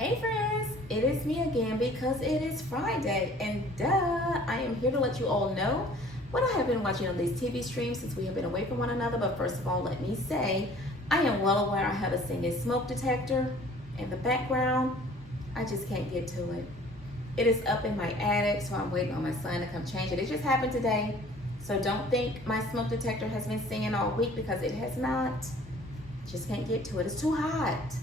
Hey friends, it is me again because it is Friday and I am here to let you all know what I have been watching on these TV streams since we have been away from one another. But first of all, let me say I am well aware I have a singing smoke detector in the background. I just can't get to it. It is up in my attic, so I'm waiting on my son to come change it. It just happened today, so don't think my smoke detector has been singing all week because it has not. Just can't get to it. It's too hot.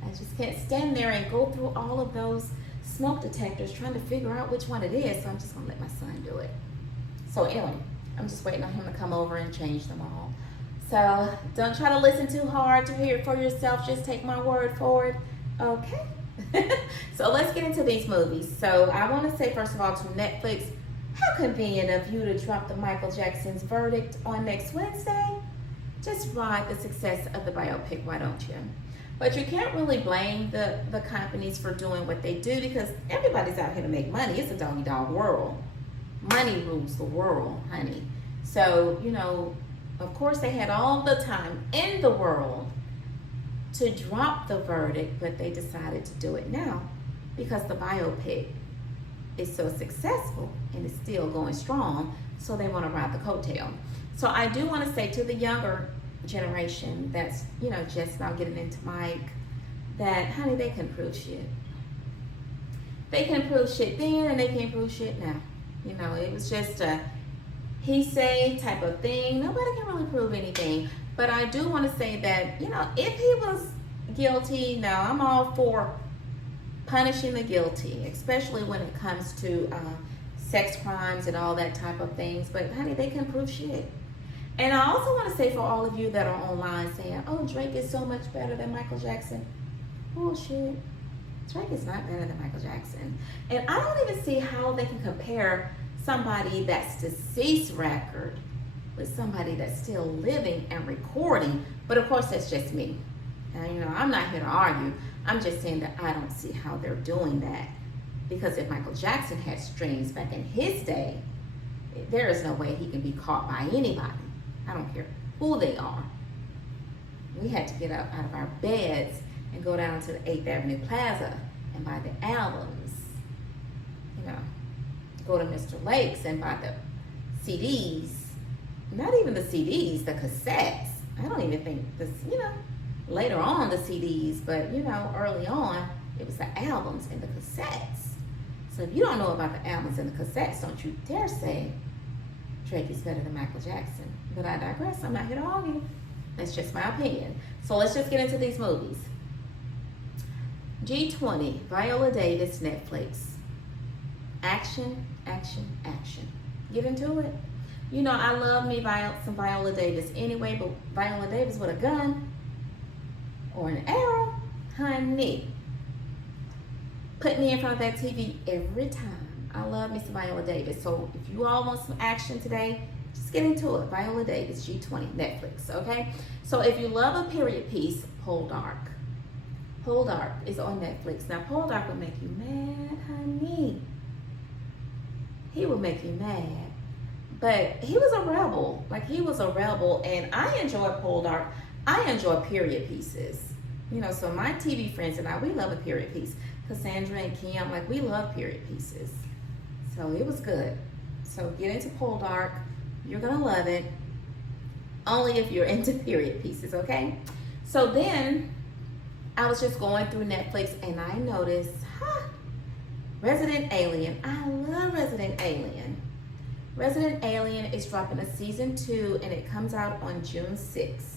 I just can't stand there and go through all of those smoke detectors trying to figure out which one it is. So I'm just gonna let my son do it. So anyway, I'm just waiting on him to come over and change them all. So don't try to listen too hard to hear it for yourself. Just take my word for it. Okay. So let's get into these movies. So I want to say first of all to Netflix, how convenient of you to drop the Michael Jackson's verdict on next Wednesday. Just ride the success of the biopic, why don't you? But you can't really blame the companies for doing what they do because everybody's out here to make money. It's a doggy-dog world. Money rules the world, honey. So, of course they had all the time in the world to drop the verdict, but they decided to do it now because the biopic is so successful and it's still going strong, so they want to ride the coattail. So I do want to say to the younger generation that's just now getting into Mike that honey, they can prove shit. They can prove shit then and they can't prove shit now. It was just a he say type of thing. Nobody can really prove anything. But I do want to say that if he was guilty, now I'm all for punishing the guilty, especially when it comes to sex crimes and all that type of things. But honey, they can prove shit. And I also want to say for all of you that are online saying, oh, Drake is so much better than Michael Jackson. Bullshit. Drake is not better than Michael Jackson. And I don't even see how they can compare somebody that's deceased record with somebody that's still living and recording. But of course, that's just me. And I'm not here to argue. I'm just saying that I don't see how they're doing that. Because if Michael Jackson had streams back in his day, there is no way he can be caught by anybody. I don't care who they are. We had to get up out of our beds and go down to the 8th Avenue Plaza and buy the albums. Go to Mr. Lake's and buy the CDs. Not even the CDs, the cassettes. I don't even think this, later on the CDs, but early on, it was the albums and the cassettes. So if you don't know about the albums and the cassettes, don't you dare say Drake is better than Michael Jackson. But I digress. I'm not here to argue. That's just my opinion. So let's just get into these movies. G20, Viola Davis, Netflix. Action, action, action. Get into it. I love me some Viola Davis anyway, but Viola Davis with a gun or an arrow, honey, put me in front of that TV every time. I love me some Viola Davis. So if you all want some action today, just get into it. Viola Davis, G20, Netflix, okay? So if you love a period piece, Poldark. Poldark is on Netflix. Now, Poldark will make you mad, honey. He will make you mad. But he was a rebel. He was a rebel, and I enjoy Poldark. I enjoy period pieces. So my TV friends and I, we love a period piece. Cassandra and Kim, we love period pieces. So it was good. So get into Poldark. You're going to love it. Only if you're into period pieces, okay? So then I was just going through Netflix and I noticed, Resident Alien. I love Resident Alien. Resident Alien is dropping a season 2 and it comes out on June 6th.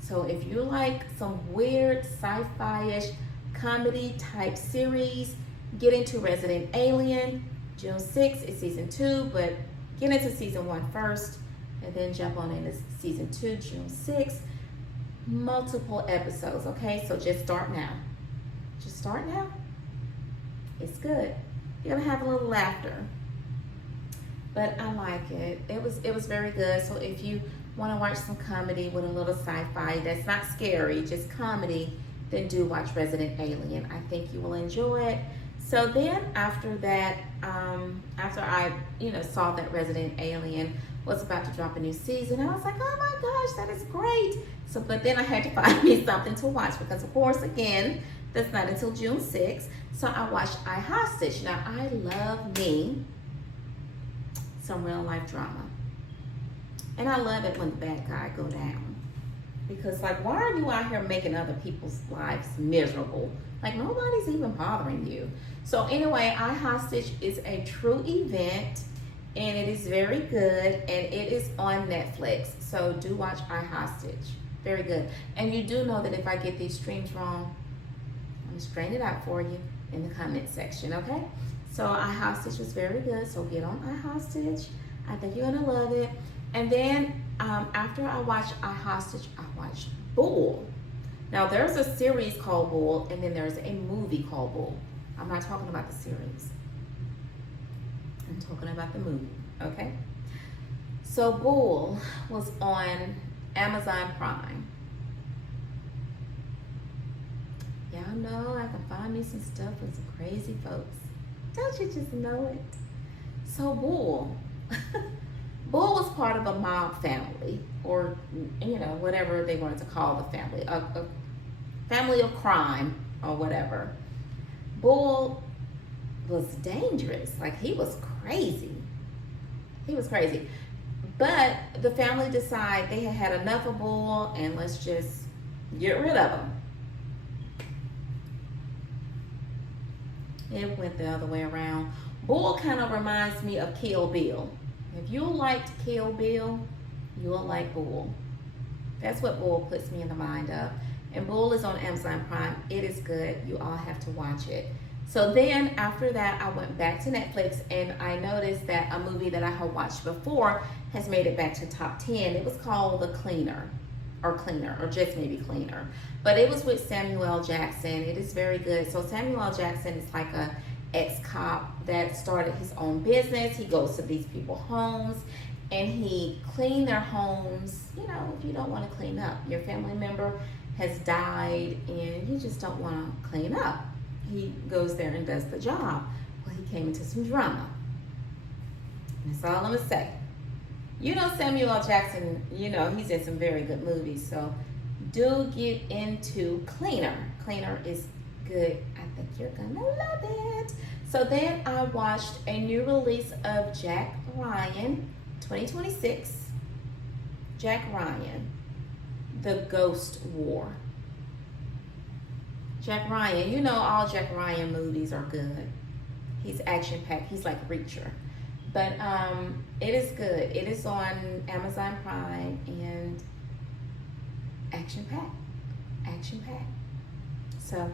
So if you like some weird sci-fi-ish comedy type series, get into Resident Alien. June 6th is season 2, but get into season 1 first and then jump on into season 2, June 6th. Multiple episodes, okay? So just start now. Just start now. It's good. You're gonna have a little laughter. But I like it. It was very good. So if you want to watch some comedy with a little sci-fi that's not scary, just comedy, then do watch Resident Alien. I think you will enjoy it. So then after that, after I saw that Resident Alien was about to drop a new season, I was like, oh my gosh, that is great. So but then I had to find me something to watch because of course again That's not until June 6th. So I watched I Hostage. Now, I love me some real life drama. And I love it when the bad guy go down. Because, like, why are you out here making other people's lives miserable? Like, nobody's even bothering you. So anyway, I Hostage is a true event, and it is very good, and it is on Netflix. So do watch I Hostage. Very good. And you do know that if I get these streams wrong, I'm going to straighten it out for you in the comment section, okay? So I Hostage was very good, so get on I Hostage. I think you're going to love it. And then after I watched I Hostage, I watched Bull. Now, there's a series called Bull, and then there's a movie called Bull. I'm not talking about the series. I'm talking about the movie, okay? So Bull was on Amazon Prime. Y'all know I can find me some stuff with some crazy folks. Don't you just know it? So Bull. Bull was part of a mob family, or, you know, whatever they wanted to call the family, a family of crime or whatever. Bull was dangerous. Like, he was crazy. He was crazy. But the family decided they had had enough of Bull, and let's just get rid of him. It went the other way around. Bull kind of reminds me of Kill Bill. If you liked Kill Bill, you'll like Bull. That's what Bull puts me in the mind of. And Bull is on Amazon Prime. It is good. You all have to watch it. So then after that, I went back to Netflix, and I noticed that a movie that I had watched before has made it back to top 10. It was called The Cleaner, or just maybe Cleaner. But it was with Samuel L. Jackson. It is very good. So Samuel L. Jackson is like a ex-cop that started his own business. He goes to these people's homes and he clean their homes. You know, if you don't want to clean up, your family member has died and you just don't want to clean up, he goes there and does the job. Well, he came into some drama. That's all I'm gonna say. You know, Samuel L. Jackson, you know, he's in some very good movies, so do get into Cleaner. Cleaner is good. I think you're gonna love it. So then I watched a new release of Jack Ryan, 2026. Jack Ryan, The Ghost War. Jack Ryan, you know all Jack Ryan movies are good. He's action-packed. He's like Reacher. But it is good. It is on Amazon Prime and action-packed. Action-packed. So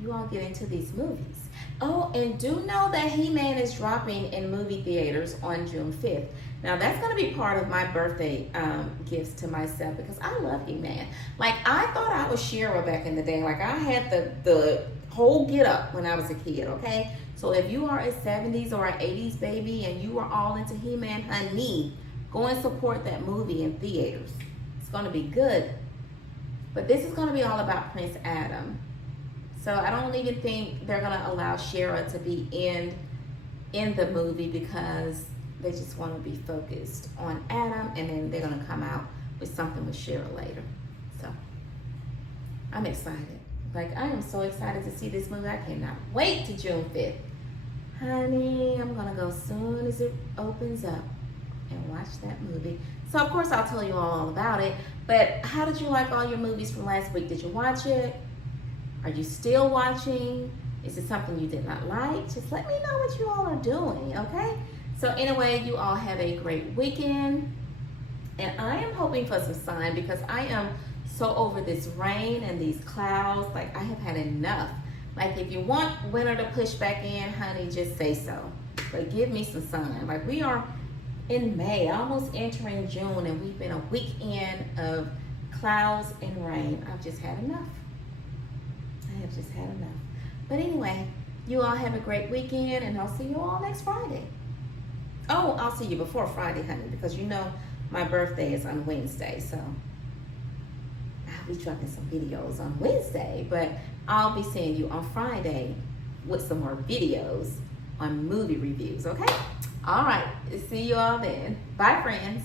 you all get into these movies. Oh, and do know that He-Man is dropping in movie theaters on June 5th. Now, that's going to be part of my birthday gifts to myself because I love He-Man. Like, I thought I was She-Ra back in the day. Like, I had the whole get-up when I was a kid, okay? So if you are a 70s or an 80s baby and you are all into He-Man, honey, go and support that movie in theaters. It's going to be good. But this is going to be all about Prince Adam. So I don't even think they're going to allow She-Ra to be in the movie because they just want to be focused on Adam, and then they're going to come out with something with She-Ra later. So I'm excited. Like, I am so excited to see this movie. I cannot wait to June 5th. Honey, I'm going to go soon as it opens up and watch that movie. So, of course, I'll tell you all about it. But how did you like all your movies from last week? Did you watch it? Are you still watching? Is it something you did not like? Just let me know what you all are doing, okay? So anyway, you all have a great weekend. And I am hoping for some sun because I am so over this rain and these clouds. Like, I have had enough. Like, if you want winter to push back in, honey, just say so. But give me some sun. Like, we are in May, almost entering June, and we've been a weekend of clouds and rain. I've just had enough. I have just had enough. But anyway, you all have a great weekend, and I'll see you all next Friday. Oh, I'll see you before Friday, honey, because you know my birthday is on Wednesday, so I'll be dropping some videos on Wednesday, but I'll be seeing you on Friday with some more videos on movie reviews, okay? All right, see you all then. Bye, friends.